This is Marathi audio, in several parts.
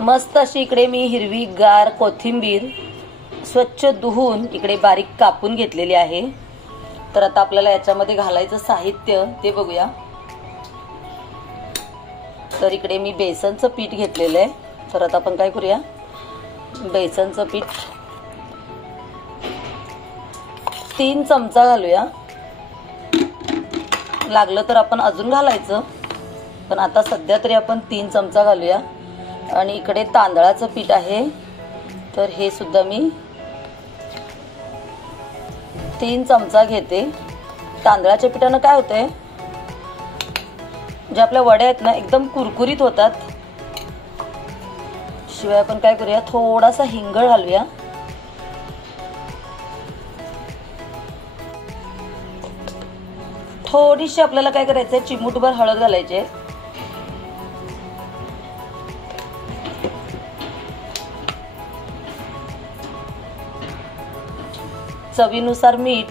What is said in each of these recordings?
मस्त अशी इकडे मी हिरवीगार कोथिंबीर स्वच्छ धुवून इकडे बारीक कापून घेतलेली आहे। तर आता आपल्याला याच्यामध्ये घालायचं साहित्य ते बघूया। तर इकडे मी बेसनचं पीठ घेतलेलं आहे। तर आता आपण काय करूया, बेसनचं पीठ 3 चमचा घालूया। लागलं तर आपण अजून घालायचं, पण आता सध्या तरी आपण 3 चमचा घालूया। आणि इकडे तांदळाचं पीठ आहे, तर हे सुद्धा मी 3 चमचा घेते। तांदळाच्या पिठानं काय होतंय, जे आपल्या वड्या आहेत ना एकदम कुरकुरीत होतात। शिवाय आपण काय करूया, थोडासा हिंग घालूया। थोडीशी आपल्याला काय करायचंय, चिमूटभर हळद घालायची। चवीनुसार मीठ,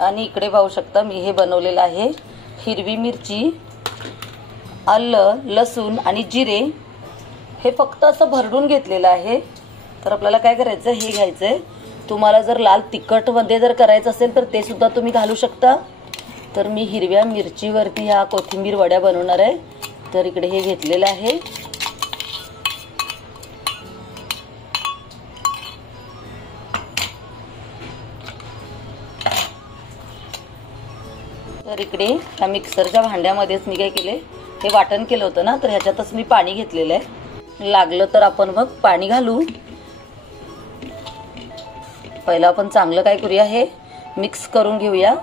आणि इकडे पाहू शकता मी हे बनवलेलं आहे हिरवी मिरची, आलं, लसूण आणि जिरे हे फक्त असं भरडून घेतलेलं आहे। तर आपल्याला काय करायचं, हे घ्यायचंय। तुम्हाला जर लाल तिखट मध्ये जर करायचं असेल तर ते सुद्धा तुम्ही घालू शकता। तर मी हिरव्या मिरचीवरती ह्या कोथिंबीर वड्या बनवणार आहे। तर इकडे हे घेतलेलं आहे। तर इकडे ह्या मिक्सरच्या भांड्यामध्येच मी काय केले, हे वाटण केलं होतं ना, तर ह्याच्यातच मी पाणी घेतलेलं आहे। लागलं तर आपण मग पाणी घालू। पहिला आपण चांगलं काय करूया, हे मिक्स करून घेऊया।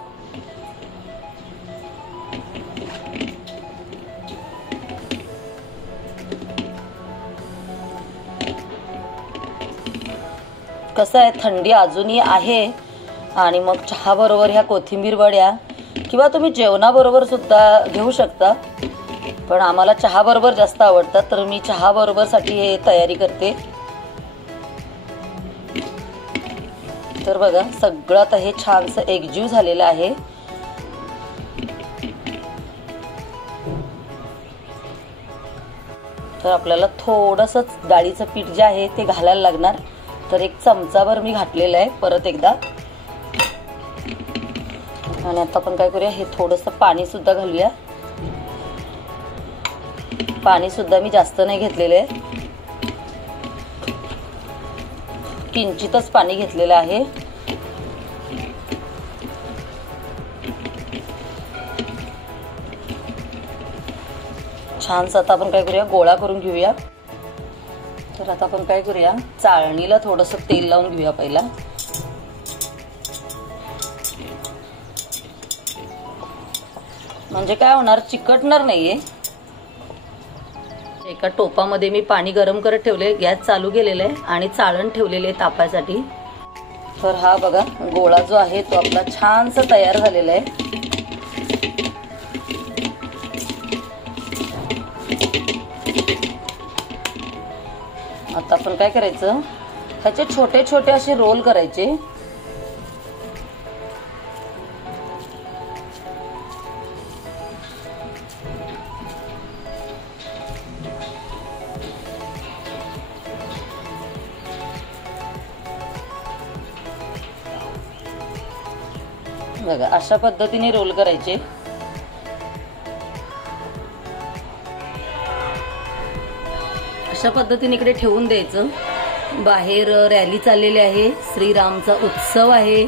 कसं आहे, थंडी अजूनही आहे आणि मग चहा बरोबर ह्या कोथिंबीर वड्या किंवा तुम्ही जेवणाबरोबर सुद्धा घेऊ शकता, पण आम्हाला चहा बरोबर जास्त आवडतात, तर मी चहा बरोबर साठी हे तयारी करते। तर बघा सगळं आता हे छानसं एकजीव झालेलं आहे। तर आपल्याला थोडंसं डाळीचं पीठ जे आहे ते घालायला लागणार। तर 1 चमचाभर मी घातलेलं आहे परत एकदा। आणि आता आपण काय करूया, हे थोडंसं पाणी सुद्धा घालूया। पाणी सुद्धा मी जास्त नाही घेतलेलं आहे, किंचितच पाणी घेतलेलं आहे। छानसं आता आपण काय करूया, गोळा करून घेऊया। तर आता आपण काय करूया, चाळणीला थोडंसं तेल लावून घेऊया पहिला। म्हणजे काय होणार, चिकटणार नाहीये। एका टोपामध्ये मी पाणी गरम करत ठेवले, गॅस चालू केलेला आहे आणि चाळण ठेवलेले आहे तापासाठी। तर हा बघा गोळा जो आहे तो आपला छानसा तयार झालेला आहे। आता आपण काय करायचं, ह्याचे छोटे छोटे असे रोल करायचे। बघा अशा पद्धतीने रोल करायचे। अशा पद्धतीने इकडे ठेवून द्यायचं। बाहेर रॅली चाललेली आहे, श्रीरामचा उत्सव आहे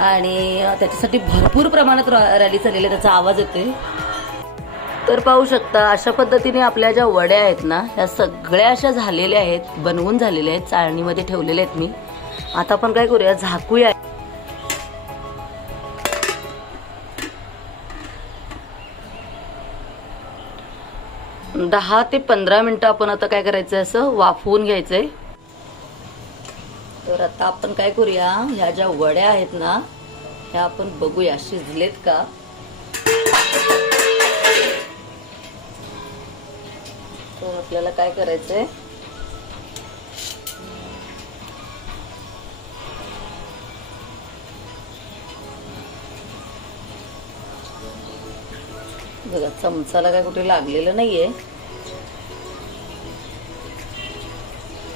आणि त्याच्यासाठी भरपूर प्रमाणात रॅली चाललेली आहे, त्याचा आवाज येतोय। तर पाहू शकता अशा पद्धतीने आपल्या ज्या वड्या आहेत ना, ह्या सगळ्या अशा झालेल्या आहेत, बनवून झालेल्या आहेत, चाळणीमध्ये ठेवलेल्या आहेत मी। आता आपण काय करूया, झाकूया। 10 ते 15 मिनिटं आपण आता काय करायचं, असं वाफवून घ्यायचंय। तर आता आपण काय करूया, ह्या ज्या वड्या आहेत ना, ह्या आपण बघूया शिजलेत का। तर आपल्याला काय करायचंय, बघा चमचाला काय कुठे लागलेलं नाहीये.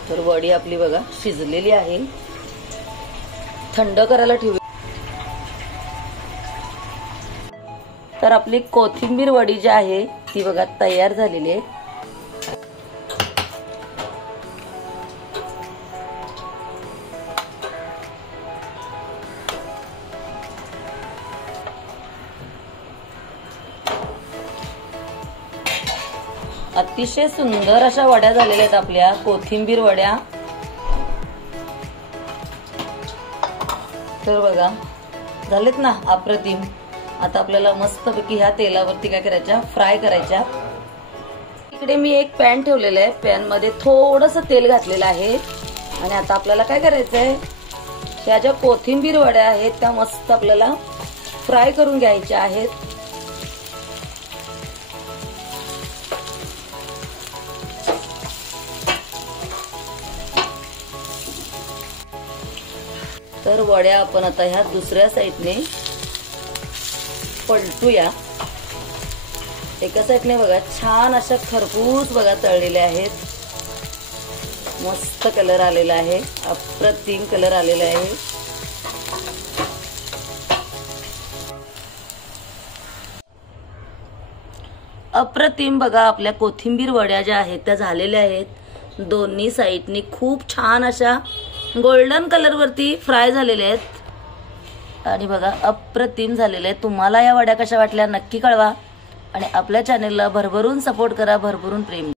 तर वडी आपली बघा शिजलेली आहे. थंड करायला ठेवली. तर आपली कोथिंबीर वडी जी आहे ती बघा तयार झालेली आहे. अतिशय सुंदर अशा वड्या झालेल्या आहेत आपल्या कोथिंबीर वड्या. तर बघा झालेत ना अप्रतिम. आता आपल्याला मस्तपैकी ह्या तेलावरती काय करायच्या, फ्राय करायच्या. इकडे मी एक पॅन ठेवलेला आहे. पॅन मध्ये थोडंसं तेल घातलेलं आहे आणि आता आपल्याला काय करायचंय, ह्या ज्या कोथिंबीर वड्या आहेत त्या मस्त आपल्याला फ्राय करून घ्यायच्या आहेत. तर वड्या आपण आता ह्या दुसऱ्या साईडने पलटूया. एका साईडने बघा छान अशा खरपूस बघा तळलेल्या आहेत. मस्त कलर आलेला आहे, अप्रतिम कलर आलेला आहे. अप्रतिम बघा आपल्या कोथिंबीर वड्या ज्या आहेत त्या झालेल्या आहेत. दोन्ही साईडनी खूप छान अशा गोल्डन कलर वरती फ्राय झालेल्या आहेत आणि बघा अप्रतिम झालेले आहेत. तुम्हाला या वड्या कशा वाटल्या नक्की कळवा आणि आपल्या चॅनेलला भरभरून सपोर्ट करा, भरभरून प्रेम.